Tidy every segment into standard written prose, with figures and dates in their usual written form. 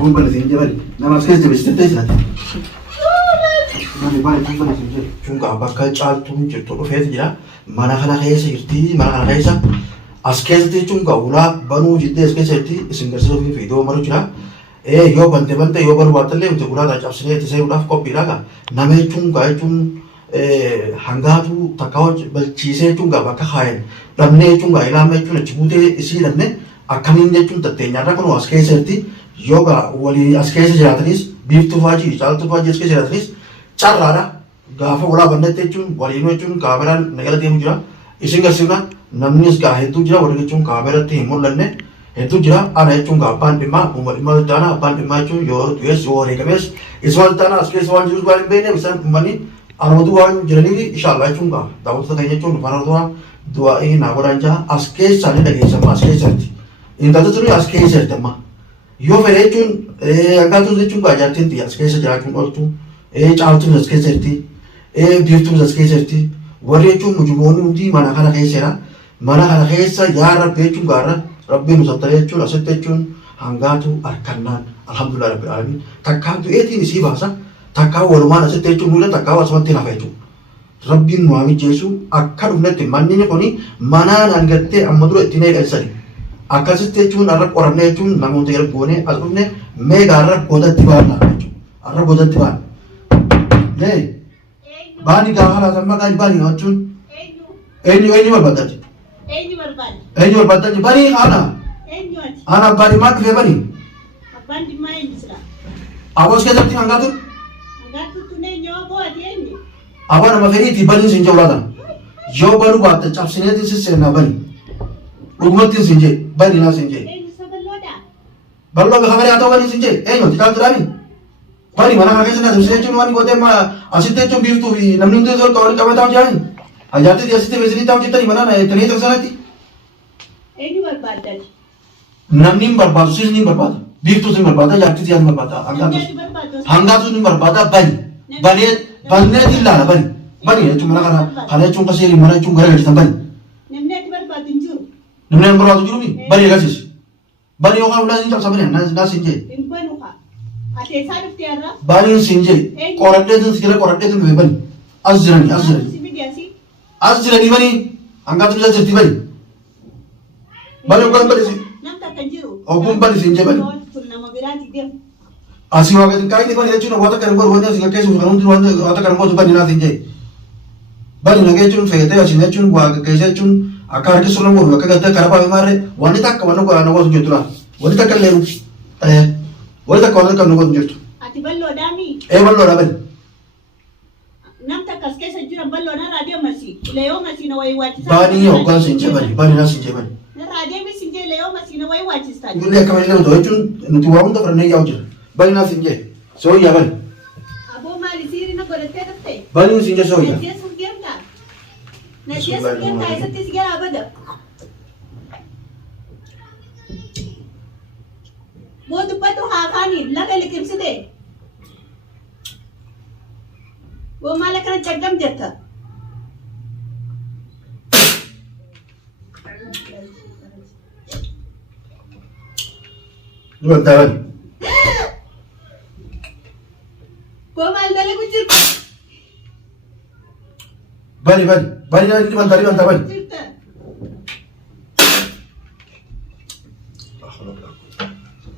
Kumpul di sini bari. Nama sekali sebesar itu saja. Bari bari kumpul di sini. Cuma bakal cal tuh cerita tuh face jira. Mana kana kaya seperti mana kana kaya sa. Askes itu cuma ulah banu jidde askes itu singgah sesuatu video maru jira. Yo bante bante yo baru batal le untuk ulah dah capsnya itu saya ulah kopi raga. Nama cuma hangatu takau cise cuma bakal kaya. Lamne cuma ilame cuma cibute isi lamne. Akamin dia cuma tertanya nak kono askes itu yoga wali askes jatuhis beef tu faji cal tu faji askes jatuhis cara gafa ulah benda itu cuma wali itu cuma kameran negara dia mujra isinga sina namnis gah itu jira wali cuma kamera timur lanne itu jira ana cuma gapan bima umur lima dana gapan bima cuma yo US yo rekabes iswal dana askes wan jurus balik bene bisa mani anu tu wan jernih insyaallah cuma tahu tu kayaknya cuma panar dua ini nakoranja askes sana lagi sama askes jadi Inta tu askes cerita mah. Yo fere cun angkat tu cun bajar tinti askes cerita cun or tu cal tu askes cerita biar tu askes cerita. Wari cun mujumonu di mana kana kaya sa yara pe cun gara Rabbi nusantare cun asette cun angkat tu arkanan alhamdulillah rabbil alamin. Takkan tu ini sih bahasa takkan warman asette cun mula takkan asmati nafa itu. Rabbi nuami Yesu akar unnati manni ni koni mana nangatte amadru etinai elsari. Akasite cun arab orangnya cun namun tiga bone alumne mega arab boda tiban lah arab boda tiban nih bani kahara sama kan bani cun enyu berbatan bani ana ana bani mat ke bani awas ke tapi angkat tu apa nama feri tiban sinjau lada jauh baru batas cap sini tu sesena bani Ugumatin sinje, bani na sinje. Ballo be khamare ato bani sinje. No tikal turani. Bani mana kage sana dusre chun mani gote ma asite chun biu tu bi namnun de zor kawal kawai taw jani. Ajate di asite besri taw jitani mana na tani tak sanati. Eni barbada. Namnim barbada sis nim barbada. Biu tu sim barbada jati di an barbada. Hanga tu nim barbada bani. Bani dilla bani. Bani chun mana kana chun kasiri mana chun gara gati bani. Namanya berapa tu jurumi? Bani gasis. Bani orang udah sinjak sampai na sinje. Bani sinje. Koraknya tu segala koraknya tu bani. Azrani. Azrani bani. Angkat tu jadi bani. Bani orang bani sih. Aku bani sinje bani. Asih wakat kai ni bani cuma watak kerja buatnya sih kayak sudah nunggu watak kerja buat bani na sinje. Bani lagi cuma fete asin cuma buat kayak cuma akar ke sulam gua kagak karapa memare wanita ke mana gua anak gitu lah wanita kan leru wanita kalau kan gua gitu ati ballo dami ballo dah bani namta kaske sajura ballo na radio masi leo masi na wai wachi bani yo kan sinje bani na sinje bani na radio mi sinje leo masi na wai wachi sta gule kamar leo to chun nutu wamun da farne yaujir bani na sinje so ya bani abo mali siri na gorete katte bani sinje so ya Nasihat sekian tak esok segala apa dah. Mau tupat tu hakani, laga lekim sede. Wo malah kena cakap jatah. Dua tahun. Wo malah dalam kucing. Bani na ini bantari bani.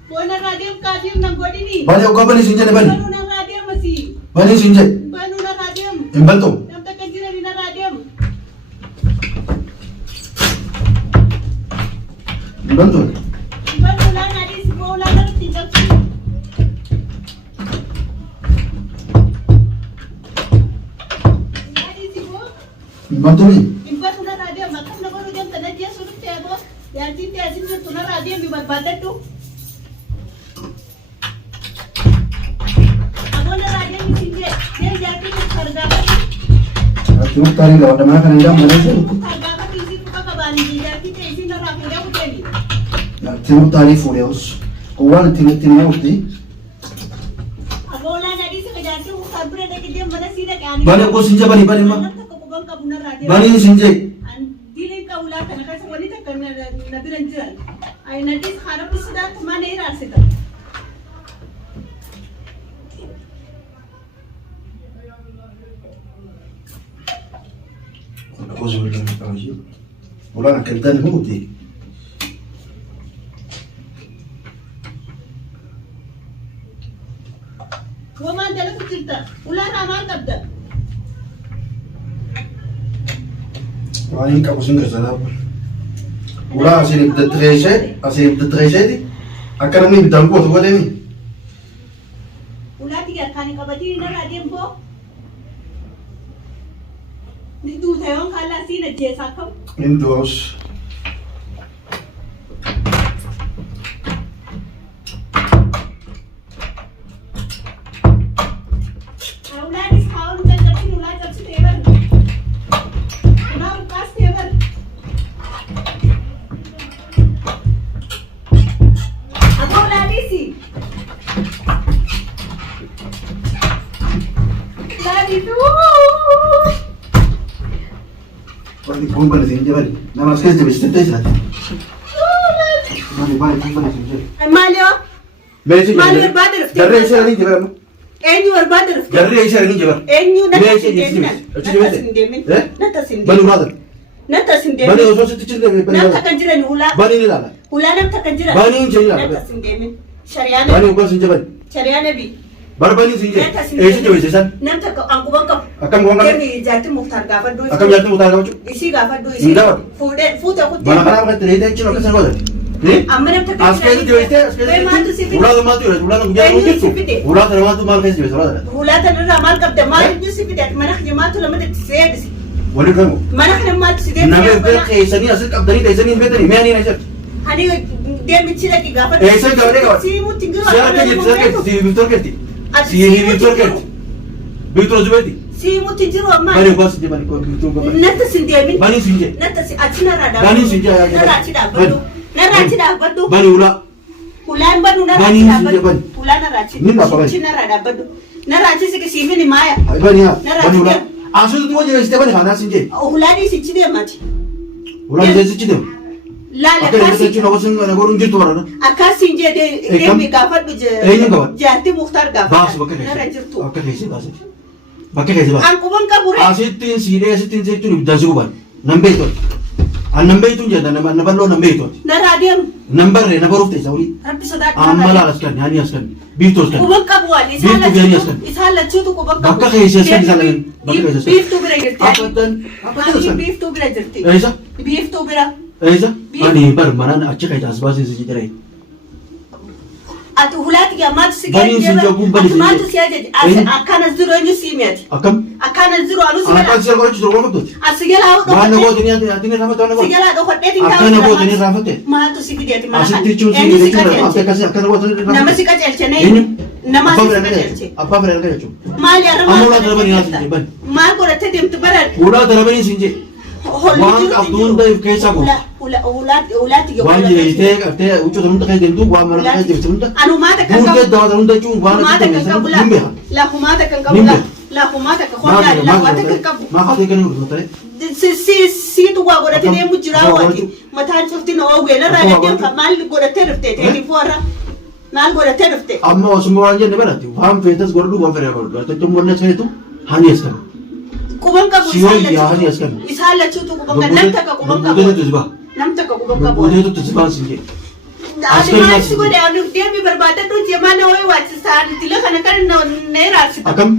Bona radio kadium nang godi ni. Bani aku bani sinje ne bani. Banu na radio masih. Bani sinje. Banu na radio. Imbantu. Nam tak kajira ni na radio. Imbantu. Banu na nadi si bola na tidak. Imbantu ni. Imbantu na radio makan na baru jam tanah dia suruh tiabo. Yang cinta asin tu na radio bibat badat tu. Cuma tadi lewat mana kan jam mana sih? Cuma tadi furious. Kuat tina ukti. Bani aku sinja bani ma. Bani sinja. pozo wala kayo. Wala na kantan mo di. Waman dala kutilta. Ula ramal kabda. Wala ka kusing kasala. Wala asin de trece di. Akara mi bitan ko to wala mi. Ula tiga kani kabati na radiem po. Ni du thayong khala si na jesa kam. Indoors. Ula dis khaun ka jati ula jati tever. Ula ukas tever. Ako ula disi. Lagi tu. Bali bomba na sinje bali. Na mas kaya jebe stete sila. Bali bomba na sinje. Malio. Malio bader. Darre isa ni jebe. Enyu bader. Darre isa ni jebe. Enyu na Mesi tasin jebe. demin. Eh? Na tasin Bali demin. brother. Na tasin Bali demin. oso sitte chinde bali. Na takanjira ni ula. Bali ni lala. Ula nam takanjira. Bali ni chinde Na lala. tasin demin. Syariah Bali nabi. uko sinje bali. Syariah nabi. Bar bali sinje. Na tasin Eh sinje bali san. Nam tak angkuban kam. Akam gonga. Demi jati muhtar gafar do. Akam jatu utar gachu. Isi gafar do isi. Indah. Futa kutte. Mana kana ka tere dai chino ka san wala. Eh? Amma nam takanjira. Askeri jebe ste Be ma tu sifi. Ula ga matu ula ga Enyu mujatu. sifite. Ula ga matu mal kai jebe ula. Ula tan ramal kabda ma enyu sifite. Mana khjamatu lamad tsedis. Wali kamu. Mana khjamatu sidis. Nabe be kaisani asal kabdani kaisani be tani me ani na chak. Hani demi chila ki gafar. ऐसे करे और Si mu tingiru. शहर के जितना के सी विक्टर करती सी विक्टर करती विक्टर जुबेती Si mu tingiru amma. बनी बस जे बनी को विक्टर को Nata sindemin. बनी सिंजे Nata si achina rada. Bani sinje ya Na rachi da bado. Na rachi da bado. बनी उला Ulan bado na Bani rachi da sinje bado. bani. Ulan na rachi. Nin ba bani. China rada bado. Na rachi se ke sifi ni maya. आई बनी हां Nara बनी उला sinje. आंसू तो वो जे स्टे बनी खाना सिंजे Ulani si chide mati. उला जे सिंजे La la अके kasi. से चुनो वसन ना गोरुं जितो वाला Akasi je de Ekam. demi gafar bu je. Enyu gafar. Jati muhtar gafar. बास बके Na कैसे rajirtu. बके कैसे बास बके कैसे बास An kubang kabure. आसितिन सीरे आसितिन से चुनो दसगु बन नंबे तो आ नंबे तो जे नंबर लो नंबे तो Na radiam. नंबर रे नंबर उठते साउरी Rabbi sadat. आम्हाला असkan yani askan बीफ तो असkan Kubang kabuali. Beef to biryani askan. Isala chutu kubang kabu. Bakka kaisi askan isala kan. Bakka kaisi askan. Beef to bira girti. apa Ani askan beef to bira jirti. ऐसा Beef to bira. ऐसा Beef. आणि पर मना अच्छे काही आसपास से जिधर है Ati hulati ya matu sigari. Bani sinjo, bani sinjo. Matu siyaje. Akana zero nyu simiati. akam Akana zero anu apa sigara. sih kalau cuma ngomong tuh Asigara hau do. mana gua dunia dunia sama tuh gua Sigara do hodde tin akan gua dunia rapat ya Matu sigidi ma. asik tuh cuma ini cuma apa kasih akan gua dunia Nama rapat sikat elchene. ini Nama apa sikat berani elche. apa berani cuma Mal ya rama. amula terabani nasi ban Mal ko rete dim tubaran. udah terabani sinje wan abdul da kaisa go Ulati ya. wan je te te ucu temen tak kayak gitu wan mana kayak gitu temen Anu mata kan Mungkin dah tahun dah cuma wan humata itu kan biasa kabula. nimbe La humata kan kabula. La humata kan khonna la humata kan kabu. ma kau tekan dulu tadi Si tu gua gora tene mu jira wati mata chufti no ogwe na rana dem ka mal gora terfte te ni fora mal gora terfte amma semua aja nih berarti paham fetas gordu gua fere gordu atau cuma warna saya itu hanya sekarang kuban ka bu Siyo, iya, hani askan. isala chutu kuban ka namta ka kuban ka Berbudi itu sebab. namta ka kuban ka Berbudi itu sebab sih. adi ma si go de anu de bi barbata tu je mana oi wati sar tile kana kan no ne rasi Akam,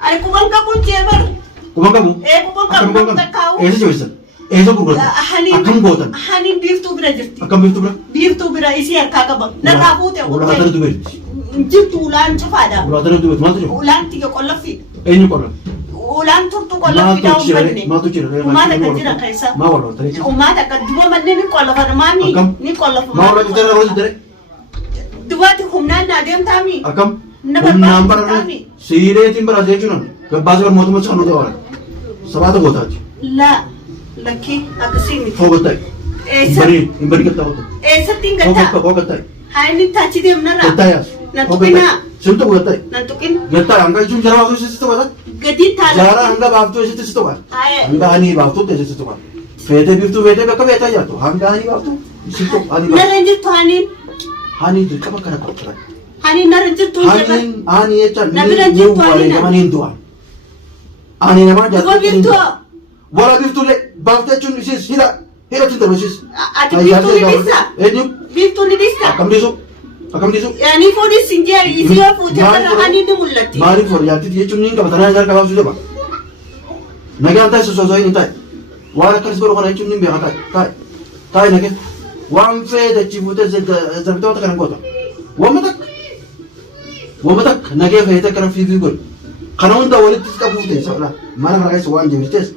ari kuban ka bu je bar kumang kamu. kuban ka Akam bu kumang ta kau kamu. Esa coba Esa kurang. hani Akam gotan. hani beef tu bira jirti Akam itu berapa? beef tu bira isi ar ka ka ba na rabu te Ulah ada itu ber. jitu ulan chufada Ulah ada itu ber. Mana tu? ulan tiga kollafi Ini korang. ulan turtu kollafi Ma daun tu cire, banne ma tu cire. umata kan jira kaisa Ma walau tadi. umata kan duba manne ni kollafa mani Akam. ni kollafa Ma walau kita rawat tadi. duba ti humna na dem tami Akam. Number Number kami. Sire timber aja cuman. Kebaca bermotor macam mana tu orang. Sebab tu gotat. la laki akasimi Kau gotat. esa Imbari kita gotat. esa Kau tingata gotat. haini tachi dem na ra Gotat ya. Nantukina. Siapa tu gotat? nantukin Gata, angka itu cara waktu itu tu kan? gadi tala Cara angka waktu itu tu kan? ay Angka ani waktu itu tu kan? Fede itu fede berapa beta ya tu? Angka ani waktu itu ani waktu. naranji tu hanin Hani itu apa kena kau cakap? hani naranji tu jeba Ani itu Nabi Ranjit tu ani na. Ani itu. Ani nama duba bintu Warra biiftuullee baaftee jechuun isiis hidha tindarbeesiis. Ati biiftuu ni dhiista? Eenyu? Biiftuu ni dhiista? Akkam dhiisu? Yaani fuudhis hin jee isii yoo fuute ani ni mul'atti. Maaliif waliyaatti jechuun ni qabatanaa isaa qabaabsuu jaba. Nagaan taasisu sosoo hin taa'e. Waan akkanis godhu kana jechuun ni beeka taa'e nagee. Waan feete achi fuutee zarbitoota kana goota. Wamma takka nagee feete akkana fiifii godhu. Kana hunda walitti qabuuf ta'e sabla mana kana keessa waan jirtees.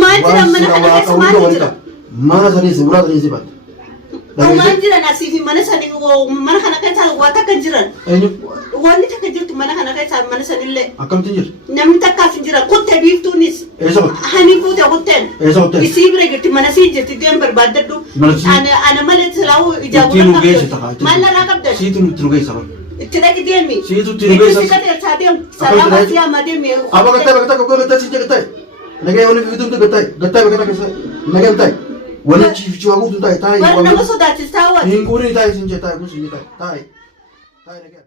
Maal jira mana kana keessa maal jira? Mana saniis buraa saniis batte. Maal jiran asii fi mana sanii mana kana keessa waa takka jiran. Wanni takka jirtu mana kana keessa mana sanillee. Akkamtiin jiru? Namni takkaaf hin jira kuttee biiftuunis. Eessa kutte? Hani kutte kutteen. Eessa kutte? Isii bira jirti mana sii jirti deem barbaaddadhu. Ana malee silaa'uu ijaabu ittiin nu geessu ta'a. Maal narraa qabdan? Siitu nutti nu geessa bara. Itti dhaqi deemi. Siitu itti nu geessa. Itti qateelsaa deem. Salaama siyaama deemi. Aba gattaa koo gattaa siin jedhe ta'e. Nagee wani fiituu gattaa bakka keessa nagee ta'e. Wani ciifchi waa guutuu ta'e taa'e. Nama sodaachis taa'u. Hin guurii taa'e siin jedhe taa'e kun siin ta'e taa'e. Taa'e nagee.